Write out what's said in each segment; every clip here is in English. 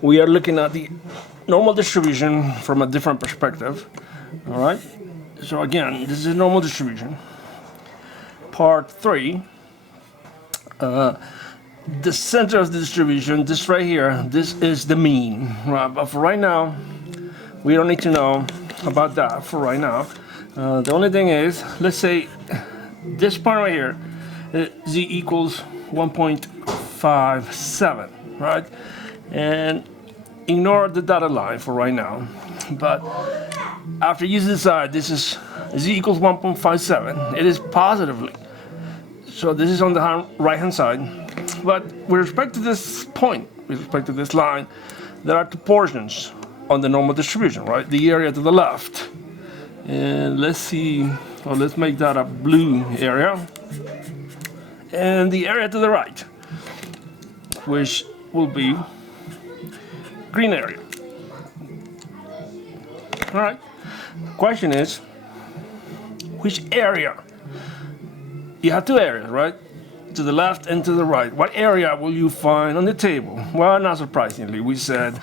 we are looking at the normal distribution from a different perspective. All right. So again, this is normal distribution. Part 3. The center of the distribution, this right here, this is the mean. Right. But for right now, we don't need to know about that for right now. The only thing is, let's say this point right here, z equals 1.57, right? And ignore the dotted line for right now. But after you decide this is z equals 1.57, it is positively. So this is on the right hand side. But with respect to this point, with respect to this line, there are two portions on the normal distribution, right? The area to the left. And let's see, or let's make that a blue area. And the area to the right, which will be green area. All right. The question is, which area? You have two areas, right? To the left and to the right. What area will you find on the table? Well, not surprisingly, we said,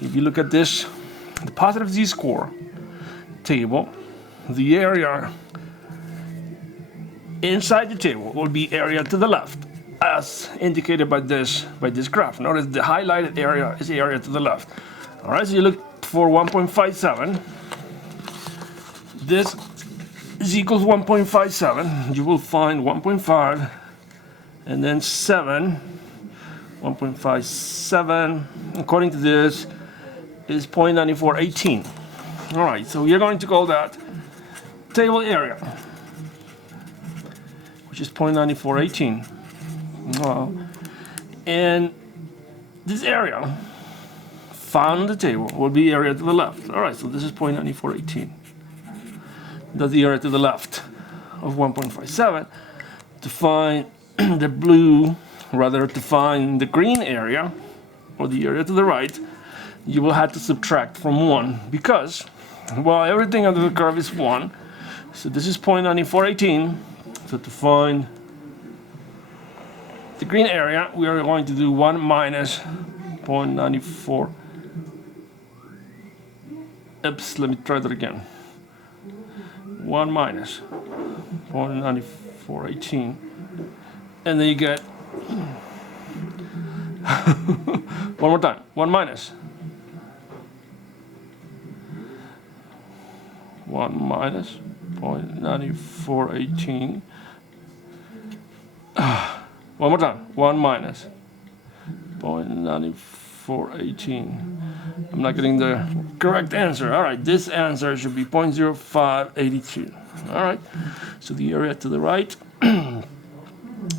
if you look at this, the positive z-score table, the area inside the table will be area to the left, as indicated by this graph. Notice the highlighted area is the area to the left. All right, so you look for 1.57. This is equals 1.57. You will find 1.5 and then 7. 1.57, according to this, is 0.9418. All right, so we are going to call that table area, which is 0.9418. And this area found on the table will be area to the left. All right, so this is 0.9418. That's the area to the left of 1.57. To find the blue, rather to find the green area, or the area to the right, you will have to subtract from 1, because, well, everything under the curve is 1. So this is 0.9418. So to find the green area, we are going to do 1 minus 0.94. Oops, let me try that again. 1 minus 0.9418. And then you get one more time. 1 minus 0.9418. One more time. 1 minus 0.9418. I'm not getting the correct answer. All right, this answer should be 0.0582. All right, so the area to the right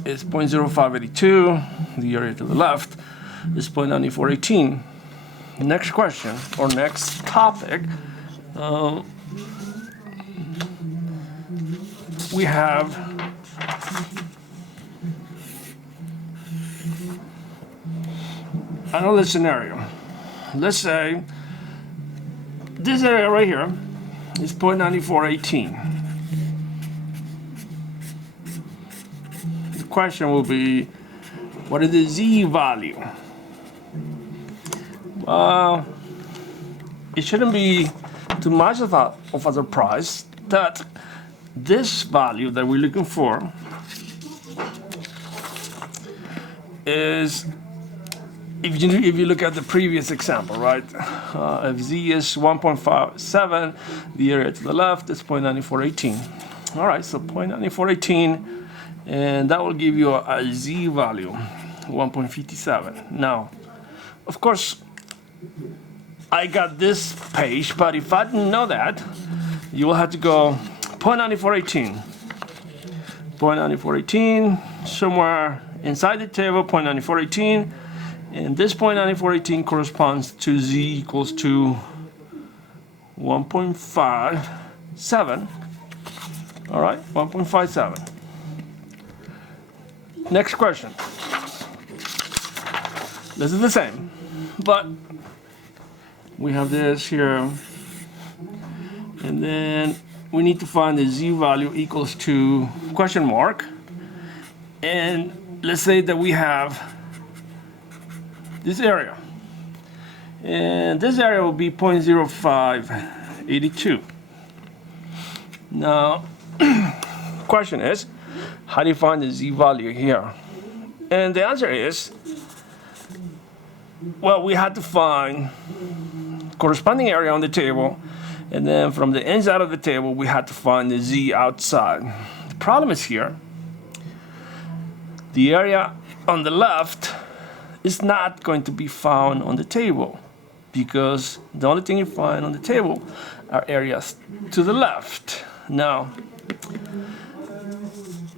is 0.0582. The area to the left is 0.9418. Next question, or next topic, we have another scenario. Let's say this area right here is 0.9418. The question will be, what is the z value? It shouldn't be too much of a surprise that this value that we're looking for is, if you look at the previous example, right? If z is 1.57, the area to the left is 0.9418. All right, so 0.9418, and that will give you a z value, 1.57. Now, of course, I got this page, but if I didn't know that, you will have to go 0.9418. 0.9418, somewhere inside the table, 0.9418. And this 0.9418 corresponds to z equals to 1.57. All right, 1.57. Next question. This is the same, but we have this here, and then we need to find the z value equals to question mark. And let's say that we have this area. And this area will be 0.0582. Now, question is, how do you find the z value here? And the answer is, well, we had to find corresponding area on the table, and then from the inside of the table, we had to find the z outside. The problem is here, the area on the left is not going to be found on the table, because the only thing you find on the table are areas to the left. Now,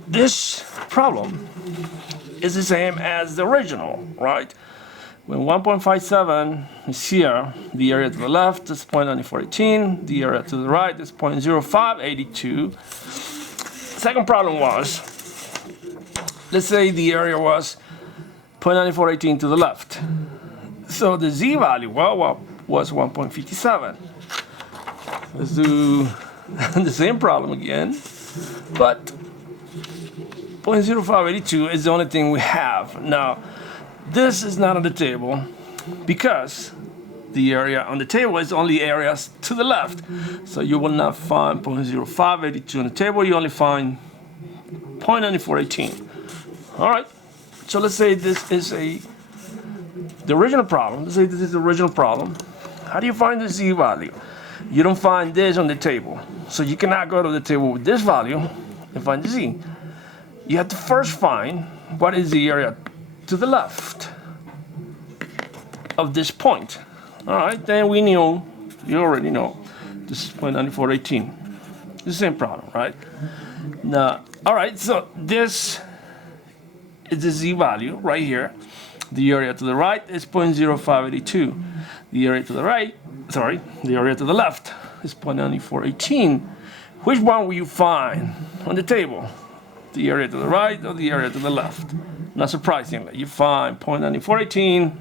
this problem is the same as the original, right? When 1.57 is here, the area to the left is 0.9418, the area to the right is 0.0582. Second problem was, let's say the area was 0.9418 to the left. So the z value, well, was 1.57. Let's do the same problem again, but 0.0582 is the only thing we have. Now, this is not on the table because the area on the table is only areas to the left. So you will not find 0.0582 on the table, you only find 0.9418. All right, so let's say this is the original problem. Let's say this is the original problem. How do you find the z value? You don't find this on the table. So you cannot go to the table with this value and find the z. You have to first find what is the area to the left of this point. All right, then we knew, you already know, this is 0.9418. It's the same problem, right? Now, all right, so this is the z value right here. The area to the right is 0.0582. The area to the right, the area to the left is 0.9418. Which one will you find on the table? The area to the right or the area to the left? Not surprisingly, you find 0.9418.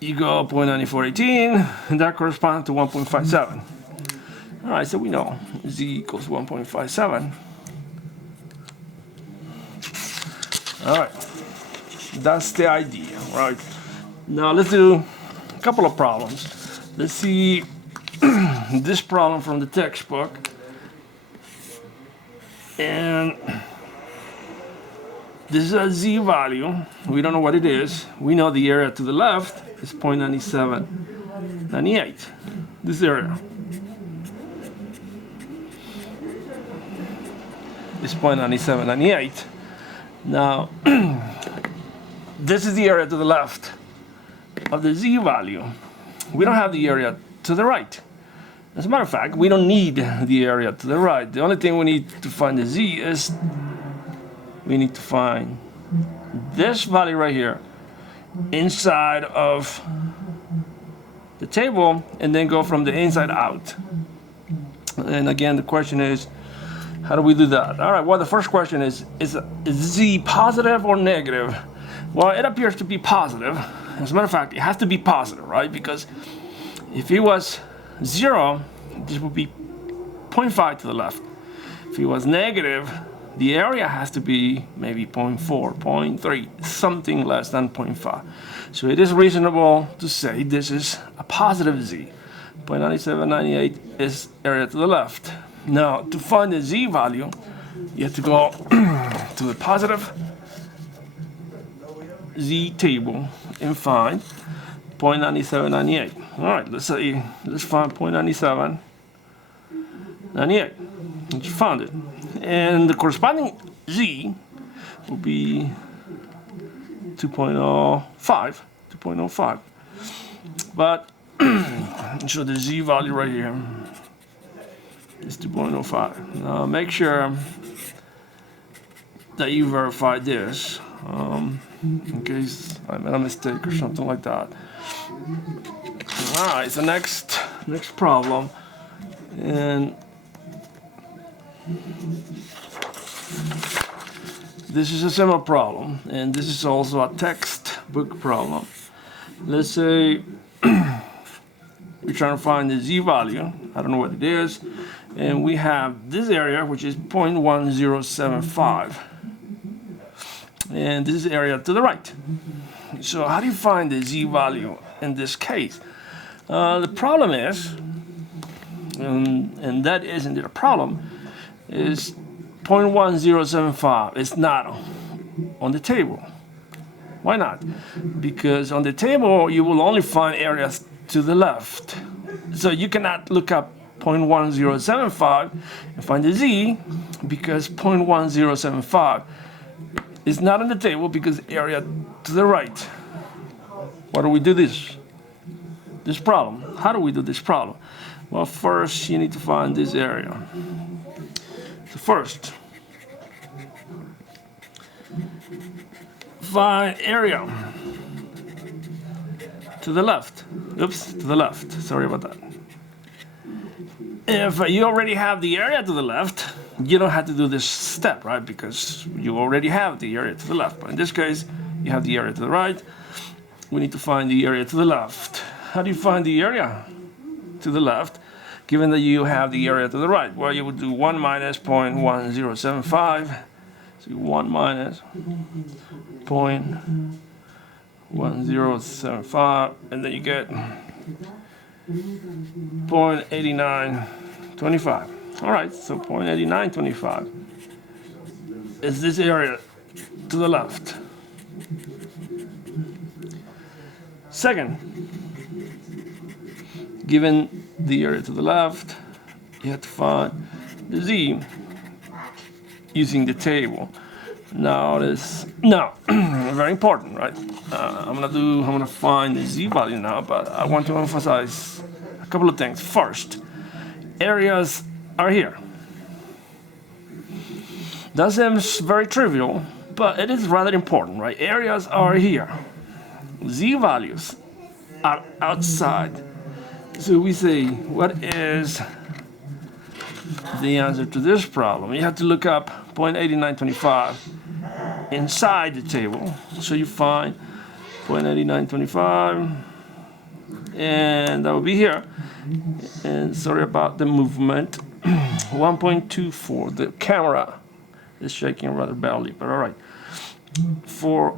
You go 0.9418, and that corresponds to 1.57. All right, so we know z equals 1.57. All right, that's the idea, right? Now let's do a couple of problems. Let's see this problem from the textbook. And this is a z value. We don't know what it is. We know the area to the left is 0.9798. This area is 0.9798. Now, this is the area to the left of the z value. We don't have the area to the right. As a matter of fact, we don't need the area to the right. The only thing we need to find the z is we need to find this value right here inside of the table and then go from the inside out. And again, the question is, how do we do that? All right, well, the first question is z positive or negative? Well, it appears to be positive. As a matter of fact, it has to be positive, right? Because if it was 0, this would be 0.5 to the left. If it was negative, the area has to be maybe 0.4, 0.3, something less than 0.5. So it is reasonable to say this is a positive z. 0.9798 is area to the left. Now, to find the z value, you have to go to the positive z table and find 0.9798. All right, let's find 0.9798. You found it. And the corresponding z will be 2.05. But, so the z value right here is 2.05. Now make sure that you verify this in case I made a mistake or something like that. All right, so next problem, and this is a similar problem, and this is also a textbook problem. Let's say we're trying to find the z value. I don't know what it is, and we have this area which is 0.1075. and this is the area to the right. So how do you find the z value in this case? The problem is, and that is indeed a problem, is 0.1075 is not on the table. Why not? Because on the table you will only find areas to the left. So you cannot look up 0.1075 and find the z, because 0.1075 is not on the table because area to the right. Why do we do this problem? How do we do this problem? Well, first you need to find this area. So first, find area to the left. Oops, to the left. Sorry about that. If you already have the area to the left, you don't have to do this step, right? Because you already have the area to the left. But in this case, you have the area to the right. We need to find the area to the left. How do you find the area to the left, given that you have the area to the right? Well, you would do 1 minus 0.1075. So 1 minus 0.1075, and then you get 0.8925. All right, so 0.8925 is this area to the left. Second, given the area to the left, you have to find the z using the table. Now very important, right? I'm gonna find the z value now, but I want to emphasize a couple of things. First, areas are here. That seems very trivial, but it is rather important, right? Areas are here. Z values are outside. So we say, what is the answer to this problem? You have to look up 0.8925 inside the table. So you find 0.8925, and that will be here. And sorry about the movement. 1.24. The camera is shaking rather badly, but all right. For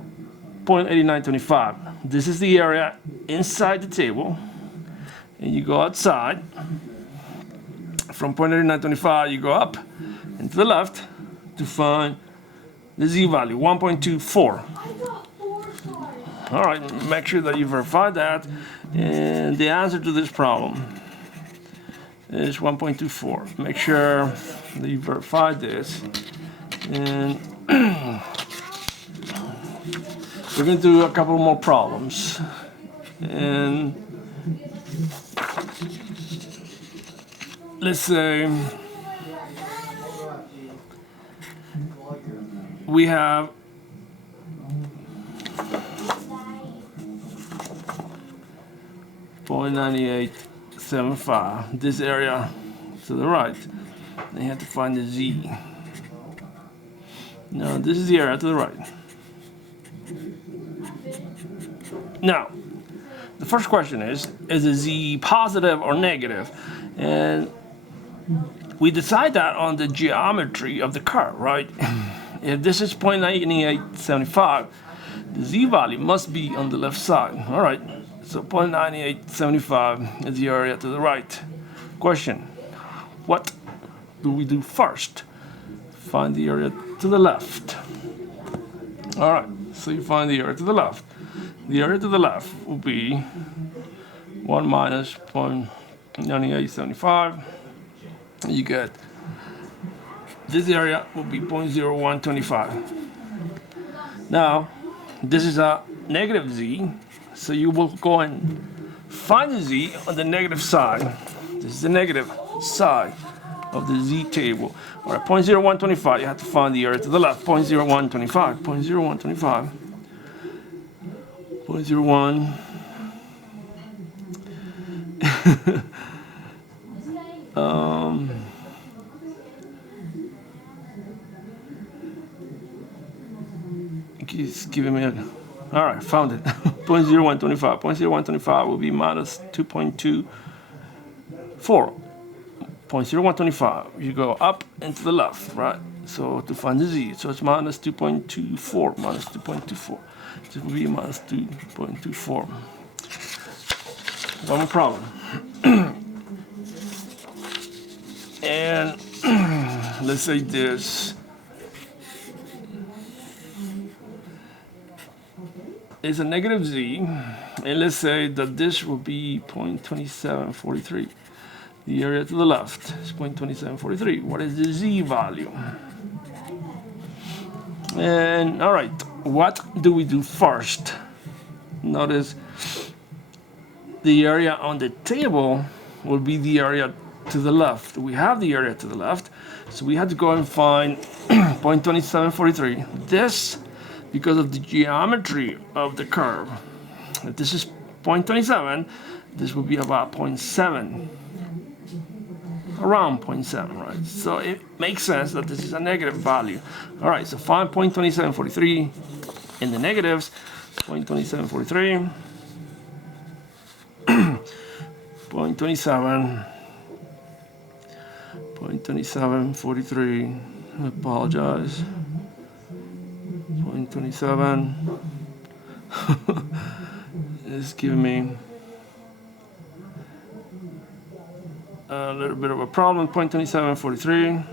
0.8925, this is the area inside the table, and you go outside. From 0.8925, you go up and to the left to find the z value, 1.24. All right, make sure that you verify that, and the answer to this problem is 1.24. Make sure that you verify this, and we're going to do a couple more problems. And let's say we have .9875, this area to the right. Then you have to find the z. Now this is the area to the right. Now, the first question is the z positive or negative? And we decide that on the geometry of the curve, right? If this is 0.9875, the z value must be on the left side. All right, so 0.9875 is the area to the right. Question, what do we do first? Find the area to the left. All right, so you find the area to the left. The area to the left will be 1 minus 0.9875. You get this area will be 0.0125. Now, this is a negative z, so you will go and find the z on the negative side. This is the negative side of the z table. All right, 0.0125, you have to find the area to the left. 0.0125, 0.0125, 0.01. He's giving me a, all right, found it. 0.0125. 0.0125 will be minus 2.24. 0.0125. You go up and to the left, right? So to find the z, so it's minus 2.24, minus 2.24. This will be minus 2.24. One more problem. And let's say this is a negative z, and let's say that this will be 0.2743. The area to the left is 0.2743. What is the z value? And all right, what do we do first? Notice the area on the table will be the area to the left. We have the area to the left, so we had to go and find 0.2743. This, because of the geometry of the curve, if this is 0.27, this will be about 0.7, around 0.7, right? So it makes sense that this is a negative value. All right, so find 0.2743 in the negatives. 0.2743, 0.2743, I apologize, 0.27, it's giving me a little bit of a problem. 0.2743,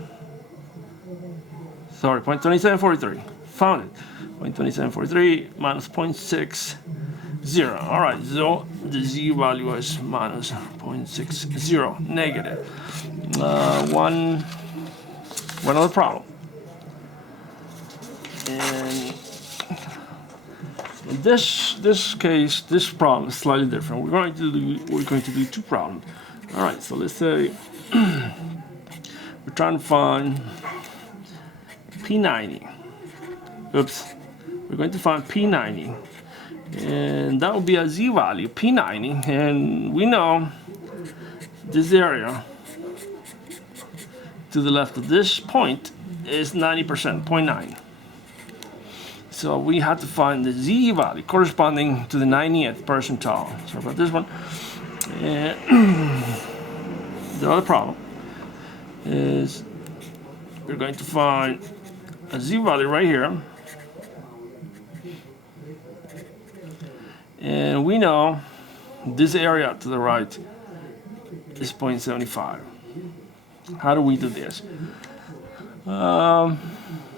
sorry, 0.2743, found it. 0.2743 minus 0.60. All right, so the z value is minus 0.60, negative. One other problem. And in this case, this problem is slightly different. We're going to do two problems. All right, so let's say we're trying to find P90. Oops. We're going to find P90, and that will be a z value, P90, and we know this area to the left of this point is 90%, 0.9. So we have to find the z value corresponding to the 90th percentile. Sorry about this one. And the other problem is we're going to find a z value right here. And we know this area to the right is 0.75. How do we do this?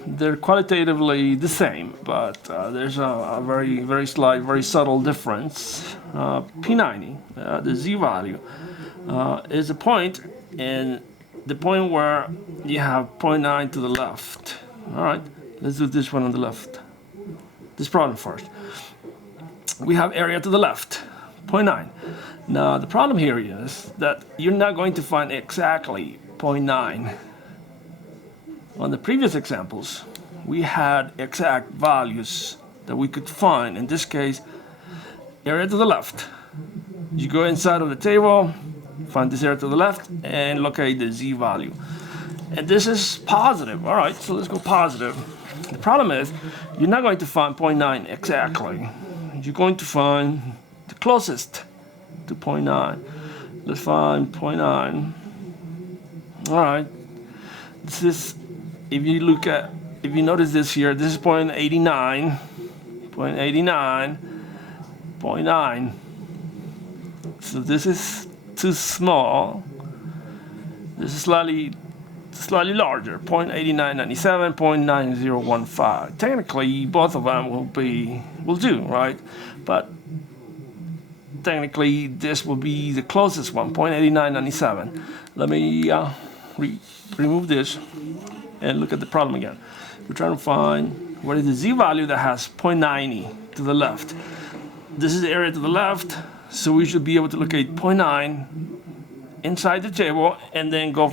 They're qualitatively the same, but there's a very slight, very subtle difference. P90, the z value, is a point, and the point where you have 0.9 to the left. All right, let's do this one on the left. This problem first. We have area to the left, 0.9. Now the problem here is that you're not going to find exactly 0.9. On the previous examples, we had exact values that we could find. In this case, area to the left. You go inside of the table, find this area to the left, and locate the z value. And this is positive. All right, so let's go positive. The problem is you're not going to find 0.9 exactly. You're going to find the closest to 0.9. Let's find 0.9. All right. This is, if you notice this here, this is 0.89, 0.9. So this is too small. This is slightly larger, 0.8997, 0.9015. Technically, both of them will do, right? But technically, this will be the closest one, 0.8997. Let me remove this and look at the problem again. We're trying to find what is the z value that has 0.90 to the left. This is the area to the left, so we should be able to locate 0.9 inside the table and then go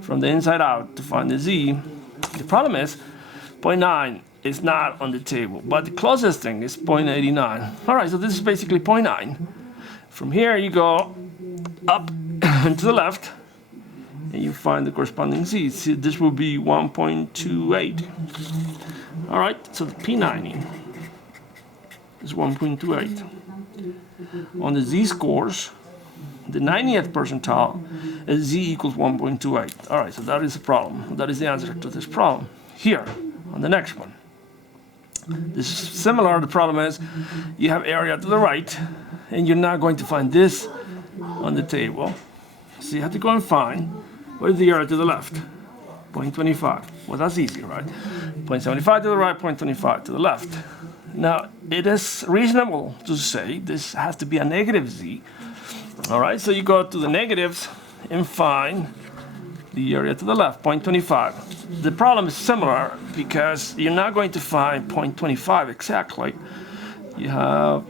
from the inside out to find the z. The problem is 0.9 is not on the table, but the closest thing is 0.89. All right, so this is basically 0.9. From here you go up to the left and you find the corresponding z. See, this will be 1.28. All right, so the P90 is 1.28. On the z-scores, the 90th percentile is z equals 1.28. All right, so that is the problem. That is the answer to this problem. Here, on the next one. This is similar. The problem is you have area to the right, and you're not going to find this on the table. So you have to go and find what is the area to the left. 0.25. Well, that's easy, right? 0.75 to the right, 0.25 to the left. Now, it is reasonable to say this has to be a negative z. All right, so you go to the negatives and find the area to the left, 0.25. The problem is similar because you're not going to find 0.25 exactly. You have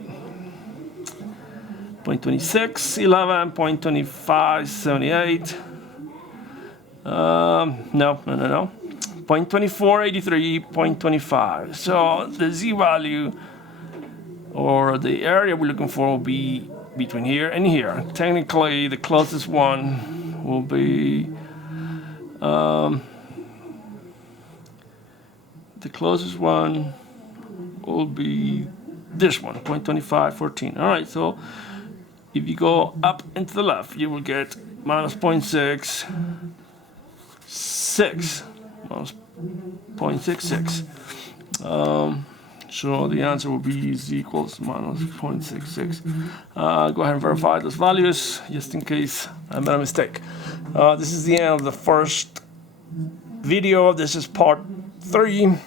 0.26, 11, 0.25, 78. No. 0.24, 83, 0.25. So the z value or the area we're looking for will be between here and here. Technically, the closest one will be this one, 0.25, 14. All right, so if you go up and to the left, you will get minus 0.6, 6, minus 0.66. So the answer will be z equals minus 0.66. Go ahead and verify those values, just in case I made a mistake. This is the end of the first video. This is part 3.